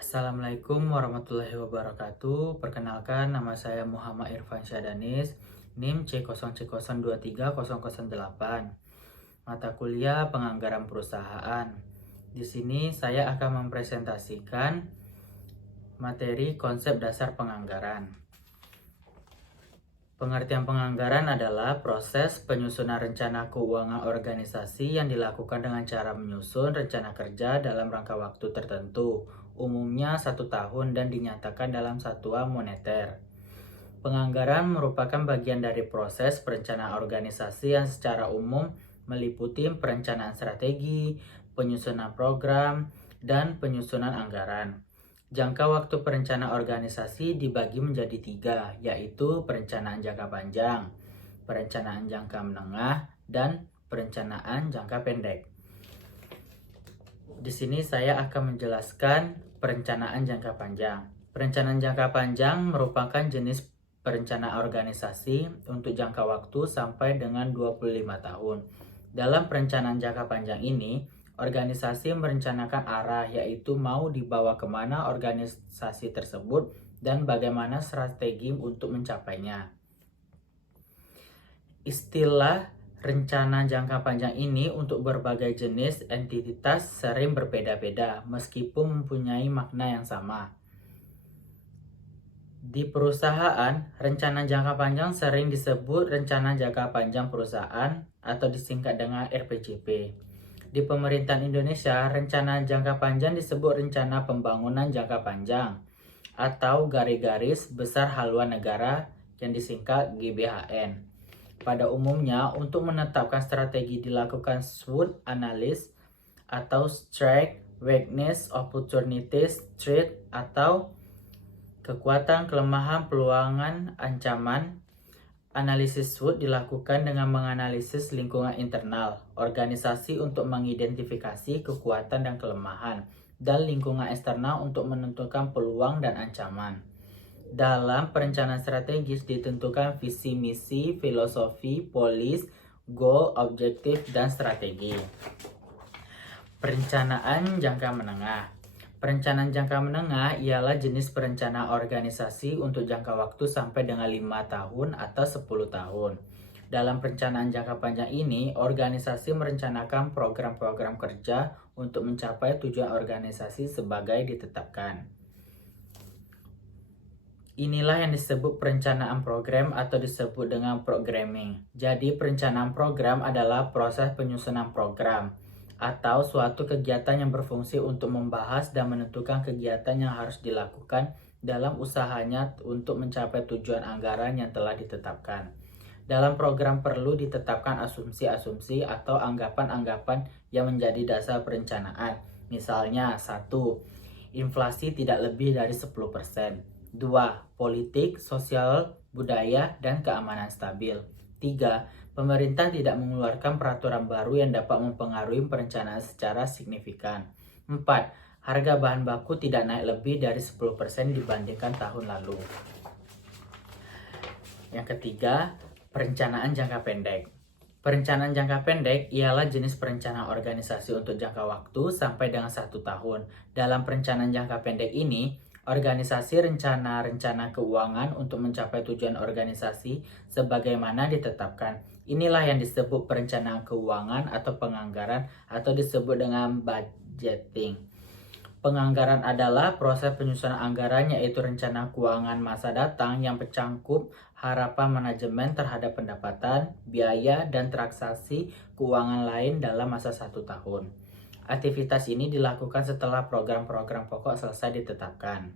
Assalamualaikum warahmatullahi wabarakatuh. Perkenalkan, nama saya Muhammad Irfan Syahdanis, NIM C0C023008. Mata kuliah Penganggaran Perusahaan. Di sini saya akan mempresentasikan materi konsep dasar penganggaran. Pengertian penganggaran adalah proses penyusunan rencana keuangan organisasi yang dilakukan dengan cara menyusun rencana kerja dalam rangka waktu tertentu, umumnya 1 tahun dan dinyatakan dalam satuan moneter. Penganggaran merupakan bagian dari proses perencanaan organisasi yang secara umum meliputi perencanaan strategi, penyusunan program, dan penyusunan anggaran. Jangka waktu perencanaan organisasi dibagi menjadi 3, yaitu perencanaan jangka panjang, perencanaan jangka menengah, dan perencanaan jangka pendek. Di sini saya akan menjelaskan perencanaan jangka panjang. Perencanaan jangka panjang merupakan jenis perencanaan organisasi untuk jangka waktu sampai dengan 25 tahun. Dalam perencanaan jangka panjang ini, organisasi merencanakan arah, yaitu mau dibawa kemana organisasi tersebut dan bagaimana strategi untuk mencapainya. Istilah rencana jangka panjang ini untuk berbagai jenis entitas sering berbeda-beda meskipun mempunyai makna yang sama. Di perusahaan, rencana jangka panjang sering disebut rencana jangka panjang perusahaan atau disingkat dengan RPJP. Di pemerintahan Indonesia, rencana jangka panjang disebut rencana pembangunan jangka panjang atau garis besar haluan negara yang disingkat GBHN. Pada umumnya, untuk menetapkan strategi dilakukan SWOT analysis atau Strength, Weakness, Opportunities, Threat atau kekuatan, kelemahan, peluangan, ancaman. Analisis SWOT dilakukan dengan menganalisis lingkungan internal organisasi untuk mengidentifikasi kekuatan dan kelemahan, dan lingkungan eksternal untuk menentukan peluang dan ancaman. Dalam perencanaan strategis ditentukan visi misi, filosofi, polis, goal, objektif, dan strategi. Perencanaan jangka menengah. Perencanaan jangka menengah ialah jenis perencanaan organisasi untuk jangka waktu sampai dengan 5 tahun atau 10 tahun. Dalam perencanaan jangka panjang ini, organisasi merencanakan program-program kerja untuk mencapai tujuan organisasi sebagai ditetapkan. Inilah yang disebut perencanaan program atau disebut dengan programming. Jadi perencanaan program adalah proses penyusunan program atau suatu kegiatan yang berfungsi untuk membahas dan menentukan kegiatan yang harus dilakukan dalam usahanya untuk mencapai tujuan anggaran yang telah ditetapkan. Dalam program perlu ditetapkan asumsi-asumsi atau anggapan-anggapan yang menjadi dasar perencanaan. Misalnya, 1. Inflasi tidak lebih dari 10%. 2. Politik, sosial, budaya, dan keamanan stabil. 3. Pemerintah tidak mengeluarkan peraturan baru yang dapat mempengaruhi perencanaan secara signifikan. 4. Harga bahan baku tidak naik lebih dari 10% dibandingkan tahun lalu. Yang ketiga, perencanaan jangka pendek. Perencanaan jangka pendek ialah jenis perencanaan organisasi untuk jangka waktu sampai dengan 1 tahun. Dalam perencanaan jangka pendek ini, organisasi rencana keuangan untuk mencapai tujuan organisasi sebagaimana ditetapkan. Inilah yang disebut perencanaan keuangan atau penganggaran atau disebut dengan budgeting. Penganggaran adalah proses penyusunan anggaran, yaitu rencana keuangan masa datang yang mencangkup harapan manajemen terhadap pendapatan, biaya, dan transaksi keuangan lain dalam masa 1 tahun. Aktivitas ini dilakukan setelah program-program pokok selesai ditetapkan.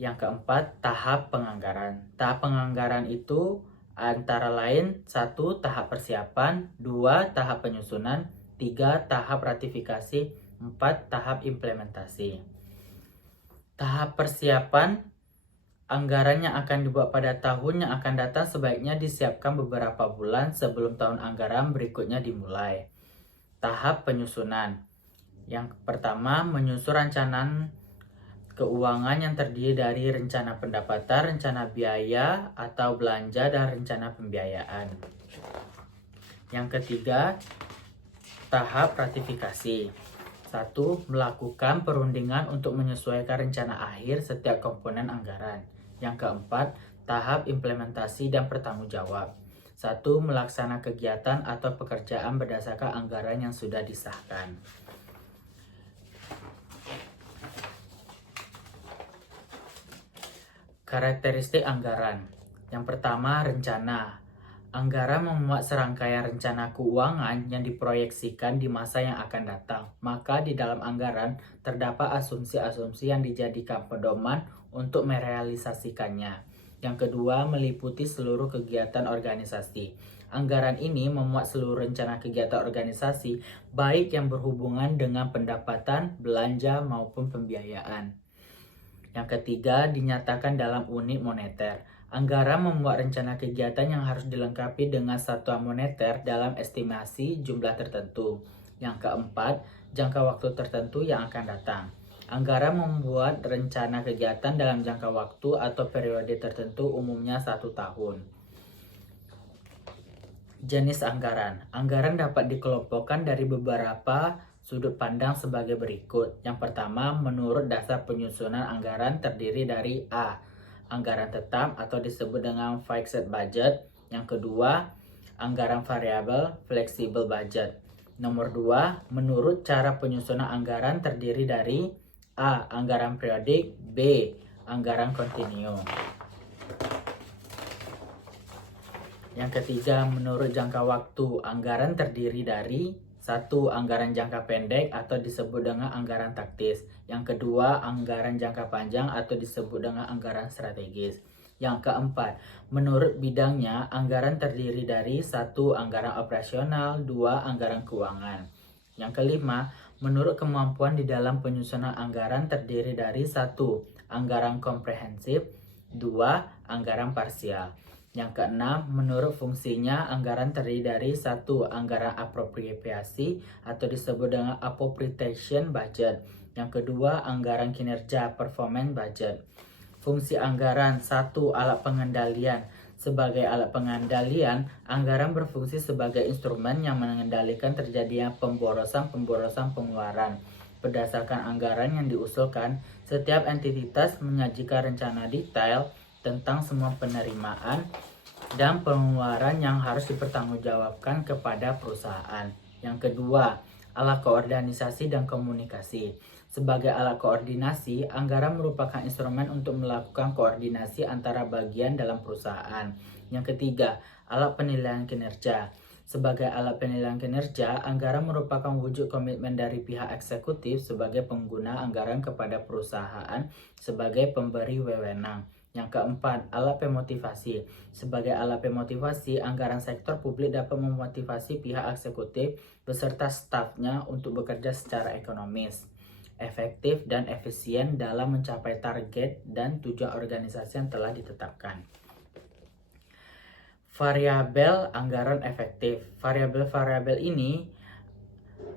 Yang keempat, tahap penganggaran. Tahap penganggaran itu antara lain 1. Tahap persiapan, 2. Tahap penyusunan, 3. Tahap ratifikasi, 4. Tahap implementasi. Tahap persiapan, anggaran yang akan dibuat pada tahun yang akan datang sebaiknya disiapkan beberapa bulan sebelum tahun anggaran berikutnya dimulai. Tahap penyusunan. Yang pertama, menyusun rancangan keuangan yang terdiri dari rencana pendapatan, rencana biaya atau belanja, dan rencana pembiayaan. Yang ketiga, tahap ratifikasi. 1. Melakukan perundingan untuk menyesuaikan rencana akhir setiap komponen anggaran. Yang keempat, tahap implementasi dan bertanggungjawab. 1. Melaksanakan kegiatan atau pekerjaan berdasarkan anggaran yang sudah disahkan. Karakteristik anggaran. Yang pertama, rencana. Anggaran memuat serangkaian rencana keuangan yang diproyeksikan di masa yang akan datang. Maka di dalam anggaran terdapat asumsi-asumsi yang dijadikan pedoman untuk merealisasikannya. Yang kedua, meliputi seluruh kegiatan organisasi. Anggaran ini memuat seluruh rencana kegiatan organisasi, baik yang berhubungan dengan pendapatan, belanja, maupun pembiayaan. Yang ketiga, dinyatakan dalam unit moneter. Anggaran memuat rencana kegiatan yang harus dilengkapi dengan satuan moneter dalam estimasi jumlah tertentu. Yang keempat, jangka waktu tertentu yang akan datang. Anggaran membuat rencana kegiatan dalam jangka waktu atau periode tertentu, umumnya 1 tahun. Jenis anggaran. Anggaran dapat dikelompokkan dari beberapa sudut pandang sebagai berikut. Yang pertama, menurut dasar penyusunan anggaran terdiri dari A. Anggaran tetap atau disebut dengan fixed budget. Yang kedua, anggaran variabel, flexible budget. Nomor 2, menurut cara penyusunan anggaran terdiri dari A. Anggaran periodik, B. Anggaran kontinu. Yang ketiga, menurut jangka waktu, anggaran terdiri dari 1. Anggaran jangka pendek atau disebut dengan anggaran taktis. Yang kedua, anggaran jangka panjang atau disebut dengan anggaran strategis. Yang keempat, menurut bidangnya, anggaran terdiri dari 1. Anggaran operasional, 2. Anggaran keuangan. Yang kelima, menurut kemampuan di dalam penyusunan anggaran terdiri dari 1. Anggaran komprehensif, 2. Anggaran parsial. Yang keenam, menurut fungsinya, anggaran terdiri dari 1. Anggaran apropriasi atau disebut dengan appropriation budget. Yang kedua, anggaran kinerja, performance budget. Fungsi anggaran. 1. Alat pengendalian. Sebagai alat pengendalian, anggaran berfungsi sebagai instrumen yang mengendalikan terjadinya pemborosan pengeluaran. Berdasarkan anggaran yang diusulkan, setiap entitas menyajikan rencana detail tentang semua penerimaan dan pengeluaran yang harus dipertanggungjawabkan kepada perusahaan. Yang kedua, alat koordinasi dan komunikasi. Sebagai alat koordinasi, anggaran merupakan instrumen untuk melakukan koordinasi antara bagian dalam perusahaan. Yang ketiga, alat penilaian kinerja. Sebagai alat penilaian kinerja, anggaran merupakan wujud komitmen dari pihak eksekutif sebagai pengguna anggaran kepada perusahaan sebagai pemberi wewenang. Yang keempat, alat pemotivasi. Sebagai alat pemotivasi, anggaran sektor publik dapat memotivasi pihak eksekutif beserta stafnya untuk bekerja secara ekonomis, efektif, dan efisien dalam mencapai target dan tujuan organisasi yang telah ditetapkan. Variabel anggaran efektif. Variabel-variabel ini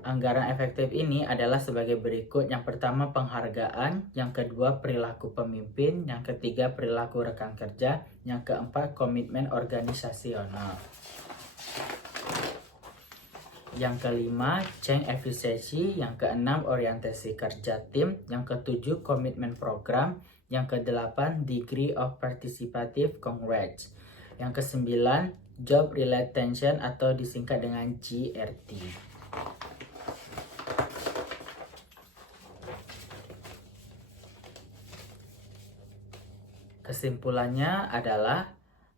anggaran efektif ini adalah sebagai berikut. Yang pertama, penghargaan. Yang kedua, perilaku pemimpin. Yang ketiga, perilaku rekan kerja. Yang keempat, komitmen organisasional. Yang kelima, change efisiensi. Yang keenam, orientasi kerja tim. Yang ketujuh, komitmen program. Yang kedelapan, degree of participative coverage. Yang kesembilan, job related tension atau disingkat dengan GRT. Kesimpulannya adalah,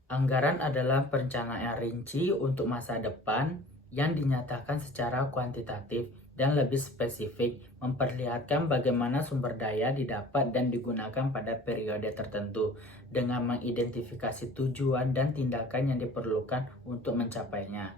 anggaran adalah perencanaan rinci untuk masa depan yang dinyatakan secara kuantitatif dan lebih spesifik, memperlihatkan bagaimana sumber daya didapat dan digunakan pada periode tertentu, dengan mengidentifikasi tujuan dan tindakan yang diperlukan untuk mencapainya.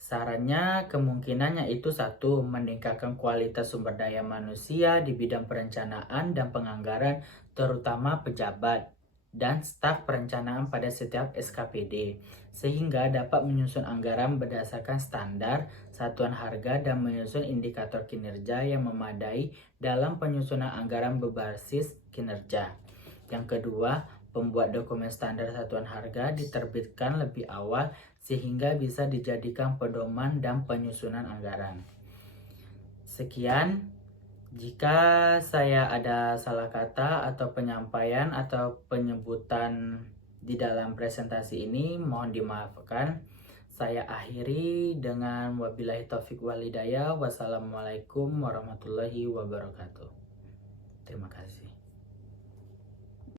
Sarannya kemungkinannya itu 1. Meningkatkan kualitas sumber daya manusia di bidang perencanaan dan penganggaran, terutama pejabat dan staf perencanaan pada setiap SKPD, sehingga dapat menyusun anggaran berdasarkan standar, satuan harga, dan menyusun indikator kinerja yang memadai dalam penyusunan anggaran berbasis kinerja. Yang kedua, pembuat dokumen standar satuan harga diterbitkan lebih awal sehingga bisa dijadikan pedoman dan penyusunan anggaran. Sekian, jika saya ada salah kata atau penyampaian atau penyebutan di dalam presentasi ini, mohon dimaafkan. Saya akhiri dengan wabillahi taufik walhidayah. Wassalamualaikum warahmatullahi wabarakatuh. Terima kasih.